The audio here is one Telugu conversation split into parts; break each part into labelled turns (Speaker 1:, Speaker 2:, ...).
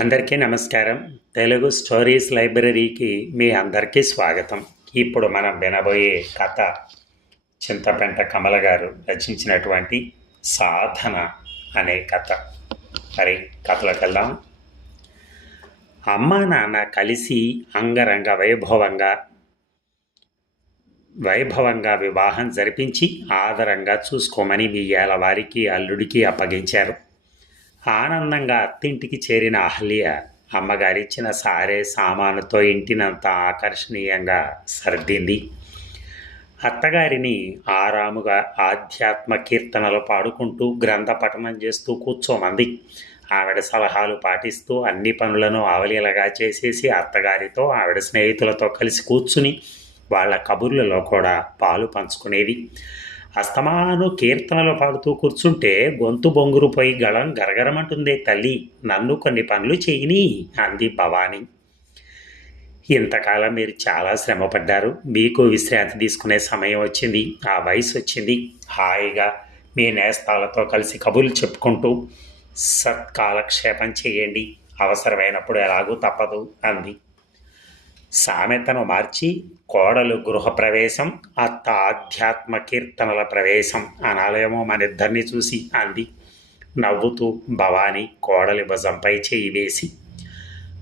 Speaker 1: అందరికీ నమస్కారం. తెలుగు స్టోరీస్ లైబ్రరీకి మీ అందరికీ స్వాగతం. ఇప్పుడు మనం వినబోయే కథ చింతపెంట కమల గారు రచించినటువంటి సాధన అనే కథ. మరి కథలోకి వెళ్దాం. అమ్మా నాన్న కలిసి అంగరంగ వైభవంగా వైభవంగా వివాహం జరిపించి ఆదరంగా చూసుకోమని మీ ఏల వారికి అల్లుడికి అప్పగించారు. ఆనందంగా అత్తింటికి చేరిన అహల్య అమ్మగారిచ్చిన సారే సామానుతో ఇంటినంత ఆకర్షణీయంగా సర్దింది. అత్తగారిని ఆరాముగా ఆధ్యాత్మ కీర్తనలు పాడుకుంటూ గ్రంథ పఠనం చేస్తూ కూర్చోమంది. ఆవిడ సలహాలు పాటిస్తూ అన్ని పనులను ఆవలీలగా చేసేసి అత్తగారితో ఆవిడ స్నేహితులతో కలిసి కూర్చుని వాళ్ళ కబుర్లలో కూడా పాలు పంచుకునేది. అస్తమాను కీర్తనలు పాడుతూ కూర్చుంటే గొంతు బొంగురుపోయి గళం గరగరమంటుందే తల్లి. నన్ను కొన్ని పనులు చేయని అంది భవాని. ఇంతకాలం మీరు చాలా శ్రమపడ్డారు. మీకు విశ్రాంతి తీసుకునే సమయం వచ్చింది. ఆ వయసు వచ్చింది. హాయిగా మీ నేస్తాలతో కలిసి కబుర్లు చెప్పుకుంటూ సత్కాలక్షేపం చేయండి. అవసరమైనప్పుడు ఎలాగూ తప్పదు అంది. సామెతను మార్చి కోడలు గృహప్రవేశం అత్త ఆధ్యాత్మ కీర్తనల ప్రవేశం అనాలయమో మన ఇద్దరిని చూసి అంది. నవ్వుతూ భవాని కోడలి భుజంపై చేయి వేసి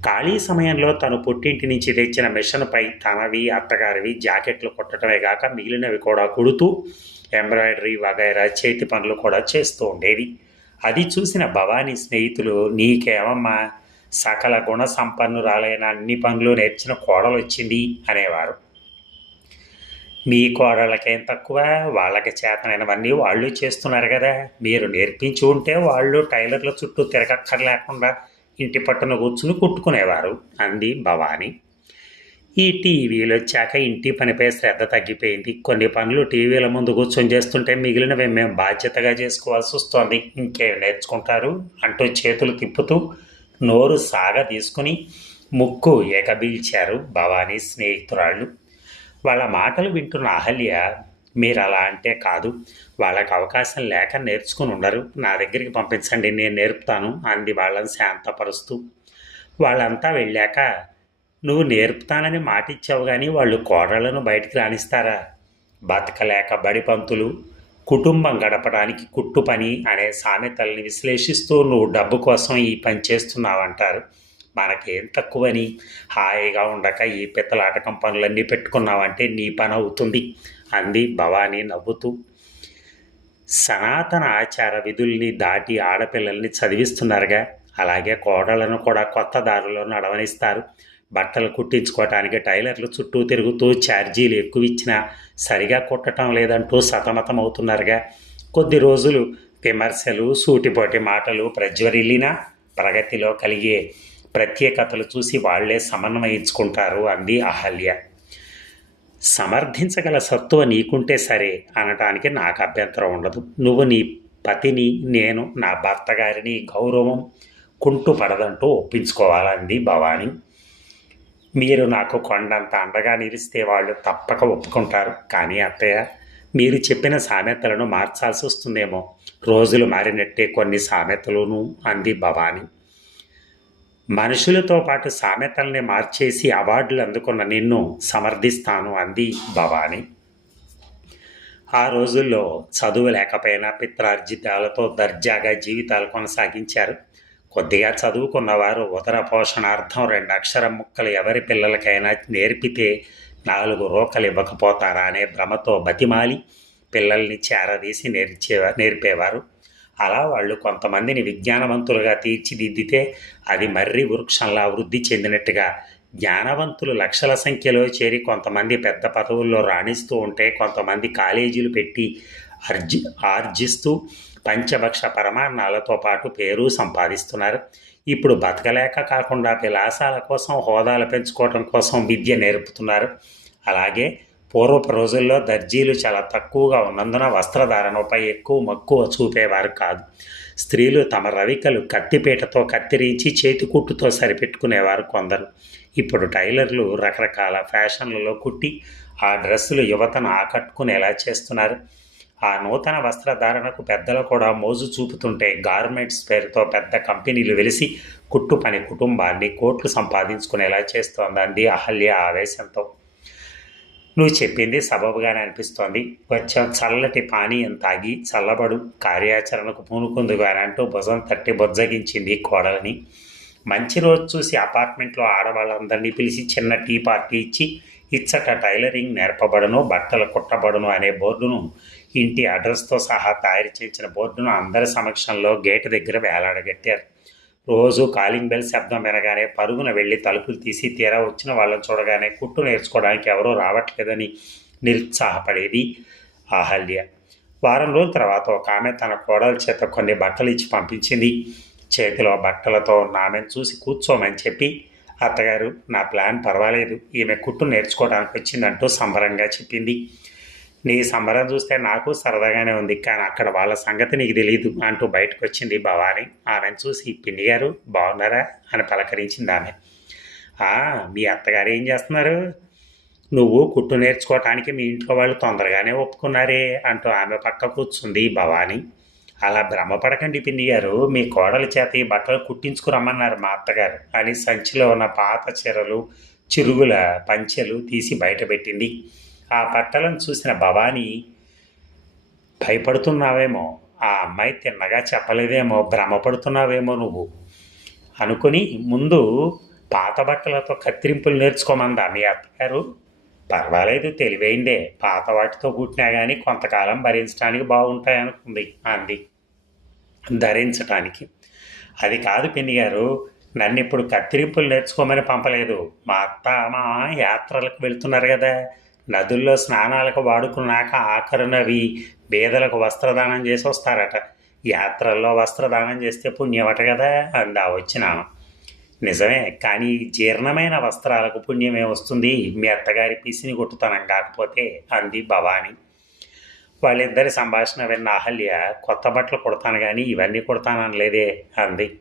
Speaker 1: ఖాళీ సమయంలో తను పుట్టింటి నుంచి తెచ్చిన మిషన్పై తనవి అత్తగారివి జాకెట్లు కుట్టడమే కాక మిగిలినవి కూడా కుడుతూ ఎంబ్రాయిడరీ వగైరా చేతి పనులు కూడా చేస్తూ ఉండేది అది చూసిన భవానీ స్నేహితులు నీకేమమ్మా సకల గుణ సంపన్నురాలైన అన్ని పనులు నేర్చిన కోడలు వచ్చింది అనేవారు. మీ కోడళ్ళకేం తక్కువ? వాళ్ళకి చేతనైనవన్నీ వాళ్ళు చేస్తున్నారు కదా. మీరు నేర్పించి ఉంటే వాళ్ళు టైలర్ల చుట్టూ తిరగక్కర్లేకుండా ఇంటి పట్టున కూర్చుని కుట్టుకునేవారు అంది భవాని. ఈ టీవీలు వచ్చాక ఇంటి పనిపై శ్రద్ధ తగ్గిపోయింది. కొన్ని పనులు టీవీల ముందు కూర్చొని చేస్తుంటే మిగిలినవి మేము బాధ్యతగా చేసుకోవాల్సి వస్తోంది. ఇంకేం నేర్చుకుంటారు? అంటూ చేతులు తిప్పుతూ నోరు సాగ తీసుకుని ముక్కు ఏకబీల్చారు భవానీ స్నేహితురాళ్ళు. వాళ్ళ మాటలు వింటున్న అహల్య మీరు అలా అంటే కాదు. వాళ్ళకి అవకాశం లేక నేర్చుకుని ఉండరు. నా దగ్గరికి పంపించండి నేను నేర్పుతాను అంది వాళ్ళని శాంతపరుస్తూ. వాళ్ళంతా వెళ్ళాక నువ్వు నేర్పుతానని మాటిచ్చావు కానీ వాళ్ళు కోడళ్ళను బయటికి రాణిస్తారా బతకలేక బడి పంతులు కుటుంబం గడపడానికి కుట్టు పని అనే సామెతల్ని విశ్లేషిస్తూ నువ్వు డబ్బు కోసం ఈ పని చేస్తున్నావంటారు. మనకేం తక్కువని? హాయిగా ఉండక ఈ పిత్తలాటకం పనులన్నీ పెట్టుకున్నావంటే నీ పని అవుతుంది అంది భవానీ నవ్వుతూ. సనాతన ఆచార విధుల్ని దాటి ఆడపిల్లల్ని చదివిస్తున్నారుగా? అలాగే కోడళ్ళను కూడా కొత్త దారిలో నడవనిస్తారు. బట్టలు కుట్టించుకోవటానికి టైలర్లు చుట్టూ తిరుగుతూ ఛార్జీలు ఎక్కువ ఇచ్చినా సరిగా కుట్టడం లేదంటూ సతమతం అవుతున్నారుగా కొద్ది రోజులు విమర్శలు సూటిపోటి మాటలు ప్రజ్వరిల్లినా ప్రగతిలో కలిగే ప్రత్యేకతలు చూసి వాళ్ళే సమన్వయించుకుంటారు అంది అహల్య. సమర్థించగల సత్తువ నీకుంటే సరే అనటానికి నాకు అభ్యంతరం ఉండదు. నువ్వు నీ పతిని నేను నా భర్త గారిని గౌరవం కుంటుపడదంటూ ఒప్పించుకోవాలంది భవాని. మీరు నాకు కొండంత అండగా నిలిస్తే వాళ్ళు తప్పక ఒప్పుకుంటారు. కానీ అత్తయ్య మీరు చెప్పిన సామెతలను మార్చాల్సి వస్తుందేమో. రోజులు మారినట్టే కొన్ని సామెతలును అంది భవాని. మనుషులతో పాటు సామెతల్ని మార్చేసి అవార్డులు అందుకున్న నిన్ను సమర్థిస్తాను అంది భవాని. ఆ రోజుల్లో చదువు లేకపోయినా పిత్రార్జితాలతో దర్జాగా జీవితాలు కొనసాగించారు. కొద్దిగా చదువుకున్నవారు ఉదర పోషణార్థం రెండు అక్షర ముక్కలు ఎవరి పిల్లలకైనా నేర్పితే నాలుగు రోకలు ఇవ్వకపోతారా అనే భ్రమతో బతిమాలి పిల్లల్ని చేరదీసి నేర్చేవా నేర్పేవారు. అలా వాళ్ళు కొంతమందిని విజ్ఞానవంతులుగా తీర్చిదిద్దితే అది మర్రి వృక్షంలా వృద్ధి చెందినట్టుగా జ్ఞానవంతులు లక్షల సంఖ్యలో చేరి కొంతమంది పెద్ద పదవుల్లో రాణిస్తూ ఉంటే కొంతమంది కాలేజీలు పెట్టి అర్జి ఆర్జిస్తూ పంచభక్ష పరమాన్నాలతో పాటు పేరు సంపాదిస్తున్నారు. ఇప్పుడు బతకలేక కాకుండా విలాసాల కోసం హోదాలు పెంచుకోవడం కోసం విద్య నేర్పుతున్నారు. అలాగే పూర్వపు రోజుల్లో దర్జీలు చాలా తక్కువగా ఉన్నందున వస్త్రధారణపై ఎక్కువ మక్కువ చూపేవారు కాదు. స్త్రీలు తమ రవికలు కత్తిపీటతో కత్తిరించి చేతికుట్టుతో సరిపెట్టుకునేవారు కొందరు. ఇప్పుడు టైలర్లు రకరకాల ఫ్యాషన్లలో కుట్టి ఆ డ్రెస్సులు యువతను ఆకట్టుకునేలా చేస్తున్నారు. ఆ నూతన వస్త్రధారణకు పెద్దలు కూడా మోజు చూపుతుంటే గార్మెంట్స్ పేరుతో పెద్ద కంపెనీలు వెలిసి కుట్టు పని కుటుంబాన్ని కోట్లు సంపాదించుకునేలా చేస్తోందండి అహల్య ఆవేశంతో. నువ్వు చెప్పింది సబబుగానే అనిపిస్తోంది. వచ్చాం చల్లటి పానీయం తాగి చల్లబడు కార్యాచరణకు పూనుకుందుగాని అంటూ భుజం తట్టి బొజ్జగించింది కోడలని. మంచి రోజు చూసి అపార్ట్మెంట్లో ఆడవాళ్ళందరినీ పిలిచి చిన్న టీ పార్టీ ఇచ్చి ఇచ్చట టైలరింగ్ నేర్పబడను బట్టలు కుట్టబడును అనే బోర్డును ఇంటి అడ్రస్తో సహా తయారు చేయించిన బోర్డును అందరి సమక్షంలో గేటు దగ్గర వేలాడగట్టారు. రోజు కాలింగ్ బెల్ శబ్దం వినగానే పరుగున వెళ్ళి తలుపులు తీసి తీరా వచ్చిన వాళ్ళని చూడగానే కుట్టు నేర్చుకోవడానికి ఎవరూ రావట్లేదని నిరుత్సాహపడేది అహల్య. వారం రోజుల తర్వాత ఒక ఆమె తన కోడల చేత కొన్ని బట్టలు ఇచ్చి పంపించింది. చేతిలో బట్టలతో ఉన్న ఆమెను చూసి కూర్చోమని చెప్పి అత్తగారు నా ప్లాన్ పర్వాలేదు. ఈమె కుట్టు నేర్చుకోవడానికి వచ్చిందంటూ సంబరంగా చెప్పింది. నీ సంబరం చూస్తే నాకు సరదాగానే ఉంది కానీ అక్కడ వాళ్ళ సంగతి నీకు తెలియదు అంటూ బయటకు వచ్చింది భవాని. ఆమెను చూసి పిన్ని గారు బాగున్నారా? అని పలకరించింది ఆమె. మీ అత్తగారు ఏం చేస్తున్నారు? నువ్వు కుట్టు నేర్చుకోవటానికి మీ ఇంట్లో వాళ్ళు తొందరగానే ఒప్పుకున్నారే అంటూ ఆమె పక్క కూర్చుంది భవాని. అలా భ్రమపడకండి పిన్ని గారు మీ కోడల చేత ఈ బట్టలు కుట్టించుకురమ్మన్నారు మా అత్తగారు అని సంచిలో ఉన్న పాత చీరలు చిరుగుల పంచెలు తీసి బయటపెట్టింది ఆ బట్టలను చూసిన భవాని భయపడుతున్నావేమో? ఆ అమ్మాయి తిన్నగా చెప్పలేదేమో? భ్రమపడుతున్నావేమో నువ్వు? అనుకుని ముందు పాత బట్టలతో కత్తిరింపులు నేర్చుకోమందా మీ అత్తగారు? పర్వాలేదు తెలివైందే. పాత వాటితో కుట్టినా కానీ కొంతకాలం భరించడానికి బాగుంటాయి అనుకుంది అంది. ధరించటానికి. అది కాదు పిన్ని గారు నన్ను ఇప్పుడు కత్తిరింపులు నేర్చుకోమని పంపలేదు. మా అత్త మా యాత్రలకు వెళ్తున్నారు కదా. నదుల్లో స్నానాలకు వాడుకున్నాక ఆఖరునవి బేదలకు వస్త్రదానం చేసి వస్తారట. యాత్రల్లో వస్త్రదానం చేస్తే పుణ్యమట కదా అందా వచ్చినాను నిజమే కానీ జీర్ణమైన వస్త్రాలకు పుణ్యమే వస్తుంది. మీ అత్తగారి పిసిని కొట్టుతనం కాకపోతే అంది భవాని. వాళ్ళిద్దరి సంభాషణ విన్న అహల్య కొత్త బట్టలు కుడతాను కానీ ఇవన్నీ కుడతానని లేదే అంది.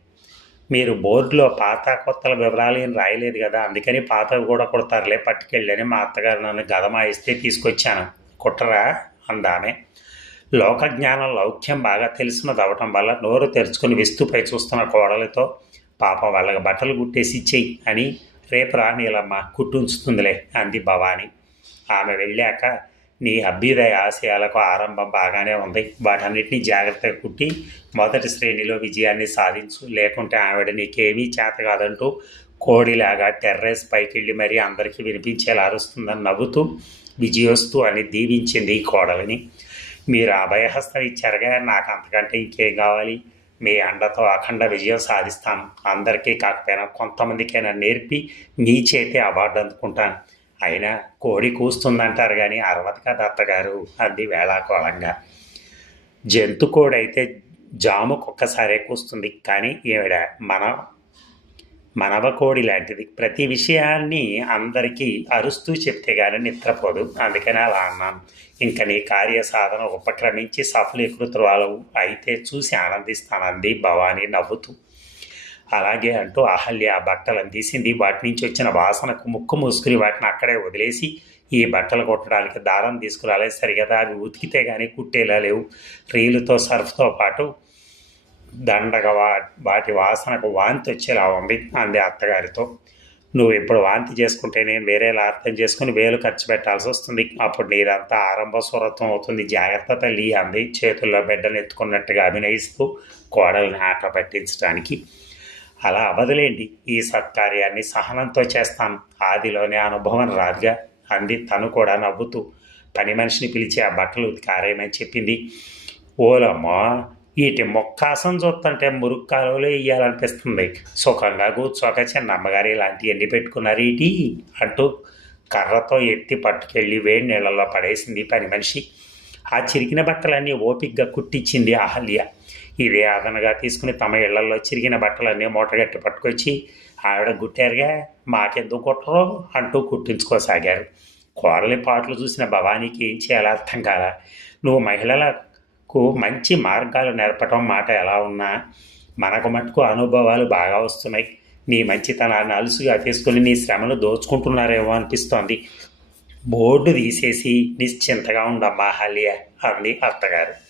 Speaker 1: మీరు బోర్డులో పాత కొత్తల వివరాలు ఏం రాయలేదు కదా అందుకని పాతవి కూడా కుడతారులే పట్టుకెళ్ళని మా అత్తగారు నన్ను గదమాయిస్తే తీసుకొచ్చాను. కుట్టరా అందామె. లోక జ్ఞానం లౌక్యం బాగా తెలిసినది అవటం వల్ల నోరు తెరుచుకుని విస్తుపై చూస్తున్న కోడలతో పాపం వాళ్ళకి బట్టలు కుట్టేసి ఇచ్చేయి అని రేపు రా నీలమ్మ కుట్టుంచుతుందిలే అంది భవాని. ఆమె వెళ్ళాక నీ అభ్యుదయ ఆశయాలకు ఆరంభం బాగానే ఉంది. వాటన్నిటిని జాగ్రత్తగా కుట్టి మొదటి శ్రేణిలో విజయాన్ని సాధించు. లేకుంటే ఆవిడ నీకేమీ చేత కాదంటూ కోడిలాగా టెర్రస్ పైకెళ్ళి మరీ అందరికీ వినిపించేలా అరుస్తుందని నవ్వుతూ విజయోస్తు అని దీవించింది ఈ కోడలిని. మీరు అభయహస్తం ఇచ్చారుగా నాకు అంతకంటే ఇంకేం కావాలి? మీ అండతో అఖండ విజయం సాధిస్తాను. అందరికీ కాకపోయినా కొంతమందికైనా నేర్పి మీ చేతే అవార్డు అందుకుంటాను. అయినా కోడి కూస్తుందంటారు కానీ అరవది కదా అత్తగారు అంది వేళాకోళంగా జంతు కోడైతే అయితే జాముకు ఒక్కసారే కూస్తుంది కానీ ఈవిడ మన మనవ కోడి లాంటిది. ప్రతి విషయాన్ని అందరికీ అరుస్తూ చెప్తే కానీ నిద్రపోదు. అందుకని అలా అన్నాను ఇంకా నీ కార్య సాధన ఉపక్రమించి సఫలీకృతురాలు అయితే చూసి ఆనందిస్తానంది భవానీ నవ్వుతూ. అలాగే అంటూ అహల్య ఆ బట్టలను తీసింది. వాటి నుంచి వచ్చిన వాసనకు ముక్కు మూసుకుని వాటిని అక్కడే వదిలేసి ఈ బట్టలు కుట్టడానికి దారం తీసుకురాలేదు. సరిగదా అవి ఉతికితే కానీ కుట్టేలా లేవు. రీలుతో సర్ఫ్తో పాటు దండగా వా వాటి వాసనకు వాంతి వచ్చేలా ఉంది అంది అత్తగారితో. నువ్వు ఇప్పుడు వాంతి చేసుకుంటే నేను వేరేలా అర్థం చేసుకుని వేలు ఖర్చు పెట్టాల్సి వస్తుంది. అప్పుడు నీదంతా ఆరంభ స్వరత్వం అవుతుంది. జాగ్రత్త తల్లి అంది. చేతుల్లో బిడ్డను ఎత్తుకున్నట్టుగా అభినయిస్తూ కోడల్ని ఆట పట్టించడానికి అలా అవదులేండి ఈ సత్కార్యాన్ని సహనంతో చేస్తాను ఆదిలోనే అనుభవం రాదుగా అంది తను కూడా నవ్వుతూ. పని మనిషిని పిలిచి ఆ బట్టలు ఉతికారేమని చెప్పింది. ఓలమ్మా వీటి మొక్కాసం చూస్తుంటే మురుగు వేయాలనిపిస్తుంది సుఖంగా కూర్చోక చిన్న అమ్మగారు ఇలాంటి ఎండి పెట్టుకున్నారు ఇటీ అంటూ కర్రతో ఎత్తి పట్టుకెళ్ళి వేడి నీళ్ళలో పడేసింది పని మనిషి. ఆ చిరిగిన బట్టలన్నీ ఓపిగ్గా కుట్టించింది అహల్య. ఇదే అదనగా తీసుకుని తమ ఇళ్ళలో చిరిగిన బట్టలన్నీ మూటగట్టి పట్టుకొచ్చి ఆవిడ గుట్టారుగా మాకెందుకు కుట్టరు అంటూ కుట్టించుకోసాగారు కోడలి పాటలు చూసిన భవానీకి ఏం చేయాలో అర్థం కాల. నువ్వు మహిళలకు మంచి మార్గాలు నేర్పటం మాట ఎలా ఉన్నా మనకు మటుకు అనుభవాలు బాగా వస్తున్నాయి. నీ మంచితనాన్ని అలుసుగా తీసుకుని నీ శ్రమను దోచుకుంటున్నారేమో అనిపిస్తోంది. బోర్డు తీసేసి నిశ్చింతగా ఉండమ్మా హలియా అంది అత్తగారు.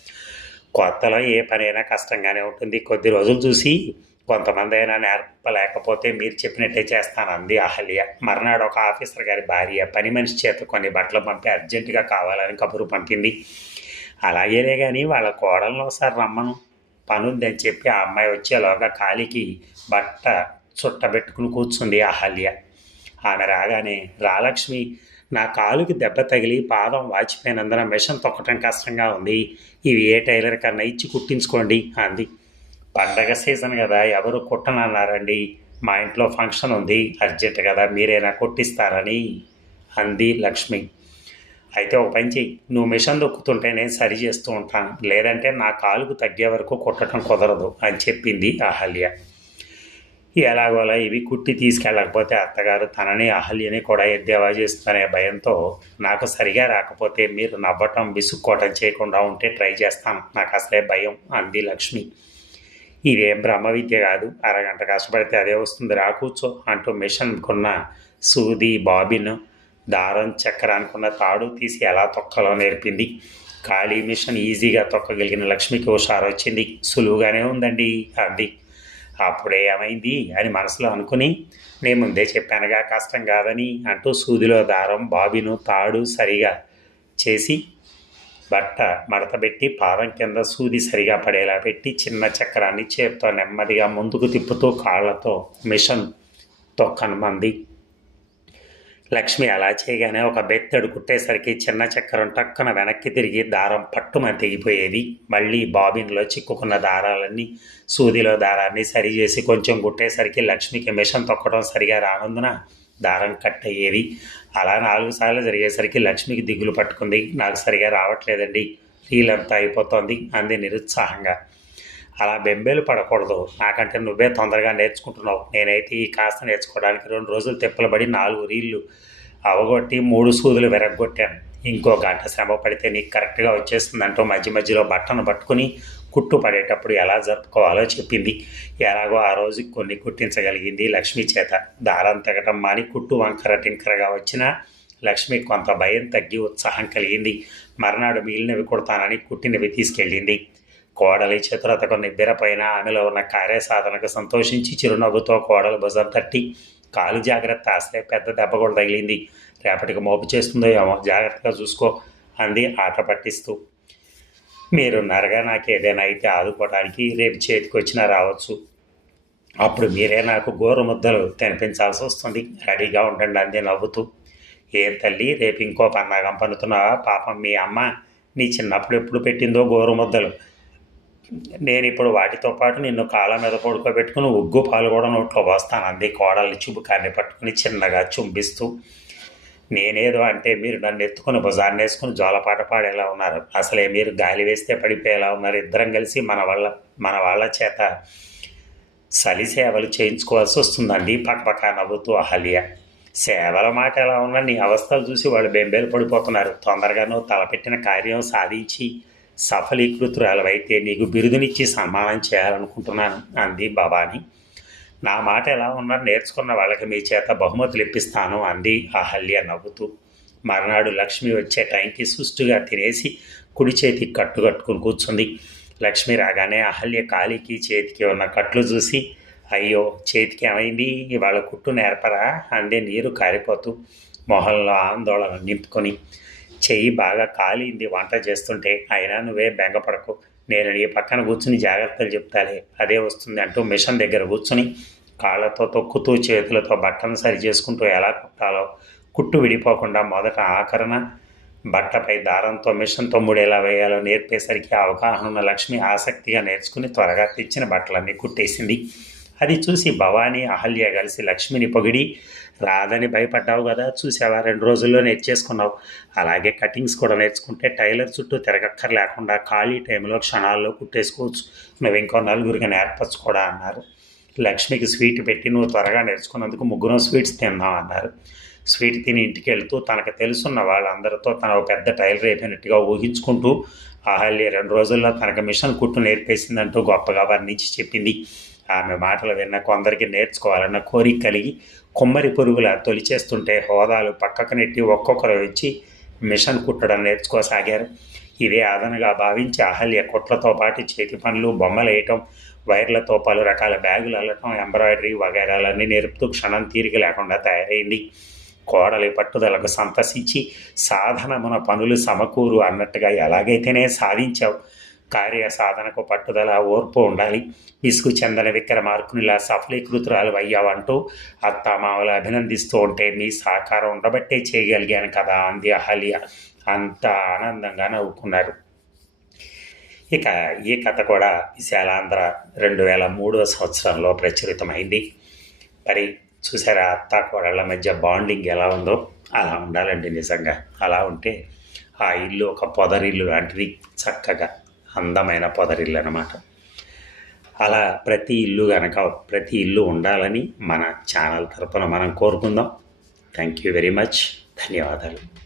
Speaker 1: కొత్తలో ఏ పనైనా కష్టంగానే ఉంటుంది. కొద్ది రోజులు చూసి కొంతమంది అయినా నేర్పలేకపోతే మీరు చెప్పినట్టే చేస్తాను అంది అహల్య. మర్నాడు ఒక ఆఫీసర్ గారి భార్య పని మనిషి చేత కొన్ని బట్టలు పంపి అర్జెంటుగా కావాలని కబురు పంపింది. అలాగేలే కానీ వాళ్ళ కోడలను ఒకసారి రమ్మను. పనుందని చెప్పి ఆ అమ్మాయి వచ్చేలోగా కాలికి బట్ట చుట్టబెట్టుకుని కూర్చుంది అహల్య. ఆమె రాగానే రాలక్ష్మి నా కాలుకి దెబ్బ తగిలి పాదం వాచిపోయినందున మిషన్ తొక్కటం కష్టంగా ఉంది. ఇవి ఏ టైలర్ కన్నా ఇచ్చి కుట్టించుకోండి అంది. పండగ సీజన్ కదా ఎవరు కుట్టనన్నారండి? మా ఇంట్లో ఫంక్షన్ ఉంది అర్జెంట్ కదా మీరైనా కొట్టిస్తారని అంది లక్ష్మి. అయితే ఒక పని చెయ్యి నువ్వు మిషన్ దొక్కుతుంటే నేను సరి చేస్తూ ఉంటాను లేదంటే నా కాలుకు తగ్గే వరకు కుట్టడం కుదరదు అని చెప్పింది అహల్య. ఎలాగోలా ఇవి కుట్టి తీసుకెళ్ళకపోతే అత్తగారు తనని అహల్యని కూడా ఎద్దేవా చేస్తుందనే భయంతో నాకు సరిగా రాకపోతే మీరు నవ్వటం విసుక్కోవటం చేయకుండా ఉంటే ట్రై చేస్తాను. నాకు అసలే భయం అంది లక్ష్మి. ఇదేం బ్రహ్మ విద్య కాదు. అరగంట కష్టపడితే అదే వస్తుంది. రా కూర్చో అంటూ మిషన్ కొన్న సూది బాబిన్ దారం చక్కెర అనుకున్న తాడు తీసి ఎలా తొక్కలో నేర్పింది. ఖాళీ మిషన్ ఈజీగా తొక్కగలిగిన లక్ష్మికి హుషారు వచ్చింది సులువుగానే ఉందండి అంది. అప్పుడే ఏమైంది అని మనసులో అనుకుని నేను ముందే చెప్పానుగా కష్టం కాదని అంటూ సూదిలో దారం బాబిను తాడు సరిగా చేసి బట్ట మడతబెట్టి పాదం కింద సూది సరిగా పడేలా పెట్టి చిన్న చక్రాన్ని చేత్తో నెమ్మదిగా ముందుకు తిప్పుతూ కాళ్ళతో మిషన్ తొక్కనమంది లక్ష్మి అలా చేయగానే ఒక బెత్తడు కుట్టేసరికి చిన్న చక్రం టక్కున వెనక్కి తిరిగి దారం పట్టుమ తెగిపోయేది. మళ్ళీ బాబిన్లో చిక్కుకున్న దారాలన్నీ సూదిలో దారాన్ని సరిచేసి కొంచెం కుట్టేసరికి లక్ష్మికి మిషన్ తొక్కడం సరిగా రానందున దారం కట్ అయ్యేది అలా నాలుగు సార్లు జరిగేసరికి లక్ష్మికి దిగులు పట్టుకుంది. నాకు సరిగా రావట్లేదండి. రీల్ అంతా అయిపోతుంది. అంది నిరుత్సాహంగా. అలా బెంబేలు పడకూడదు. నాకంటే నువ్వే తొందరగా నేర్చుకుంటున్నావు. నేనైతే ఈ కాస్త నేర్చుకోవడానికి రెండు రోజులు తిప్పలు పడి నాలుగు రీళ్ళు అవగొట్టి మూడు సూదులు విరగొట్టాను ఇంకో గంట శ్రమ పడితే నీకు కరెక్ట్గా వచ్చేస్తుందంటూ మధ్య మధ్యలో బట్టను పట్టుకుని కుట్టు పడేటప్పుడు ఎలా జరుపుకోవాలో చెప్పింది. ఎలాగో ఆ రోజు కొన్ని కుట్టించగలిగింది లక్ష్మి చేత. దారం తెగటం మాని కుట్టు వంకర టింకరగా వచ్చిన లక్ష్మి కొంత భయం తగ్గి ఉత్సాహం కలిగింది. మర్నాడు మిగిలినవి కుడతానని కుట్టినవి తీసుకెళ్ళింది. కోడలి చతురతకు నిబ్బెరపైన ఆమెలో ఉన్న కార్యసాధనకు సంతోషించి చిరునవ్వుతో కోడలు భుజం తట్టి కాలు జాగ్రత్త అసలే పెద్ద దెబ్బ కూడా తగిలింది. రేపటికి మోపు చేస్తుందో ఏమో జాగ్రత్తగా చూసుకో అంది ఆట పట్టిస్తూ. మీరున్నారుగా నాకు ఏదైనా అయితే ఆదుకోవడానికి రేపు చేతికి వచ్చినా రావచ్చు. అప్పుడు మీరే నాకు గోరు ముద్దలు తినిపించాల్సి వస్తుంది. రెడీగా ఉండండి అంది నవ్వుతూ. ఏం తల్లి రేపు ఇంకో పన్నాగం పన్నుతున్నావా? పాపం మీ అమ్మ నీ చిన్నప్పుడు ఎప్పుడు పెట్టిందో గోరు ముద్దలు. నేను ఇప్పుడు వాటితో పాటు నిన్ను కాళ్ళ మీద పడుకోబెట్టుకుని ఉగ్గు పాలు కూడా నోట్లో పోస్తాను. అంది కోడల్ని చుబుకాన్ని పట్టుకుని చిన్నగా చుంబిస్తూ. నేనేదో అంటే మీరు నన్ను ఎత్తుకుని భుజాన్ని వేసుకుని జోలపాట పాడేలా ఉన్నారు. అసలే మీరు గాలి వేస్తే పడిపోయేలా ఉన్నారు. ఇద్దరం కలిసి మన వాళ్ళ మన వాళ్ళ చేత సలి సేవలు చేయించుకోవాల్సి వస్తుందండి. పక్కపక్క నవ్వుతూ అహల్య. సేవల మాట ఎలా ఉన్నా నీ అవస్థలు చూసి వాళ్ళు బెంబేలు పడిపోతున్నారు. తొందరగా నువ్వు తలపెట్టిన కార్యం సాధించి సఫలీకృతురాలవైతే నీకు బిరుదునిచ్చి సన్మానం చేయాలనుకుంటున్నాను అంది భవాని. నా మాట ఎలా ఉన్నా నేర్చుకున్న వాళ్ళకి మీ చేత బహుమతులు ఇప్పిస్తాను అంది అహల్య నవ్వుతూ. మర్నాడు లక్ష్మి వచ్చే టైంకి సుష్టుగా తినేసి కుడి చేతికి కట్టు కట్టుకుని కూర్చుంది. లక్ష్మి రాగానే అహల్య కాలికి చేతికి ఉన్న కట్లు చూసి అయ్యో చేతికి ఏమైంది? ఇవాళ కుట్టు నేర్పరా? అందే నీరు కారిపోతూ మొహంలో ఆందోళన నింపుకొని. చెయ్యి బాగా కాలింది వంట చేస్తుంటే అయినా నువ్వే బెంగపడకు. నేను నీ పక్కన కూర్చుని జాగ్రత్తలు చెప్తాలే. అదే వస్తుంది అంటూ మిషన్ దగ్గర కూర్చుని కాళ్ళతో తొక్కుతూ చేతులతో బట్టను సరి చేసుకుంటూ ఎలా కుట్టాలో కుట్టు విడిపోకుండా మొదట ఆకరణ బట్టపై దారంతో మిషన్తో ముడేలా వేయాలో నేర్పేసరికి అవగాహన ఉన్న లక్ష్మి ఆసక్తిగా నేర్చుకుని త్వరగా తెచ్చిన బట్టలన్నీ కుట్టేసింది. అది చూసి భవానీ అహల్య కలిసి లక్ష్మిని పొగిడి రాదని భయపడ్డావు కదా చూసావా? రెండు రోజుల్లో నేర్చేసుకున్నావు. అలాగే కటింగ్స్ కూడా నేర్చుకుంటే టైలర్ చుట్టూ తిరగక్కర్ లేకుండా ఖాళీ టైంలో క్షణాల్లో కుట్టేసుకోవచ్చు. నువ్వు ఇంకో నలుగురికి నేర్పచ్చు కూడా అన్నారు. లక్ష్మికి స్వీట్ పెట్టి నువ్వు త్వరగా నేర్చుకున్నందుకు ముగ్గురం స్వీట్స్ తిందాం అన్నారు. స్వీట్ తిని ఇంటికి వెళ్తూ తనకు తెలుసున్న వాళ్ళందరితో తన ఒక పెద్ద టైలర్ అయిపోయినట్టుగా ఊహించుకుంటూ అహల్య రెండు రోజుల్లో తనకు మిషన్ కుట్టు నేర్పేసిందంటూ గొప్పగా వర్ణించి చెప్పింది. ఆమె మాటలు విన్న కొందరికి నేర్చుకోవాలన్న కోరిక కలిగి కుమ్మరి పురుగుల తొలిచేస్తుంటే హోదాలు పక్కకు నెట్టి ఒక్కొక్కరు వచ్చి మిషన్ కుట్టడం నేర్చుకోసాగారు. ఇదే అదనగా భావించి అహల్య కుట్లతో పాటు చేతి పనులు బొమ్మలు వేయటం వైర్లతో పలు రకాల బ్యాగులు అల్లటం ఎంబ్రాయిడరీ వగైరాలన్నీ నేర్పుతూ క్షణం తీరిక లేకుండా తయారైంది. కోడలి పట్టుదలకు సంతసించి సాధనమున పనులు సమకూరు అన్నట్టుగా ఎలాగైతేనే సాధించావు. కార్య సాధనకు పట్టుదల ఓర్పు ఉండాలి. విసుగు చందన విక్రమార్కునిలా సఫలీకృతురాలు అయ్యావంటూ అత్తామావలు అభినందిస్తూ ఉంటే నీ సహకారం ఉండబట్టే చేయగలిగాను కదా అంది అహల్య. అంత ఆనందంగా నవ్వుకున్నారు. ఇక ఈ కథ కూడా విశాలాంధ్ర రెండు వేల మూడవ సంవత్సరంలో ప్రచురితమైంది. మరి చూసారా అత్త కోడళ్ళ మధ్య బాండింగ్ ఎలా ఉందో? అలా ఉండాలండి నిజంగా. అలా ఉంటే ఆ ఇల్లు ఒక పొదరిల్లు లాంటిది చక్కగా. అందమైన పొదరిల్లు అనమాట అలా ప్రతి ఇల్లు కనుక ప్రతి ఇల్లు ఉండాలని మన ఛానల్ తరపున మనం కోరుకుందాం. థ్యాంక్ యూ వెరీ మచ్ ధన్యవాదాలు.